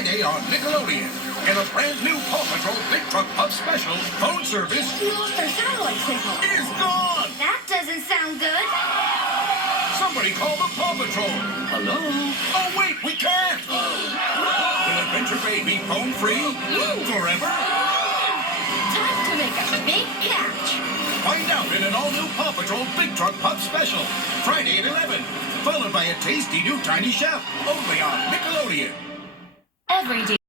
Friday on Nickelodeon. In a brand new Paw Patrol Big Truck Pup special, phone service We lost our satellite signal. is gone! That doesn't sound good. Somebody call the Paw Patrol. Hello? Oh, wait, we can't! Will Adventure Bay be phone free? Forever? Time to make a big catch. Find out in an all-new Paw Patrol Big Truck Pup special. Friday at 11. Followed by a tasty new Tiny Chef. Only on Nickelodeon. Every day.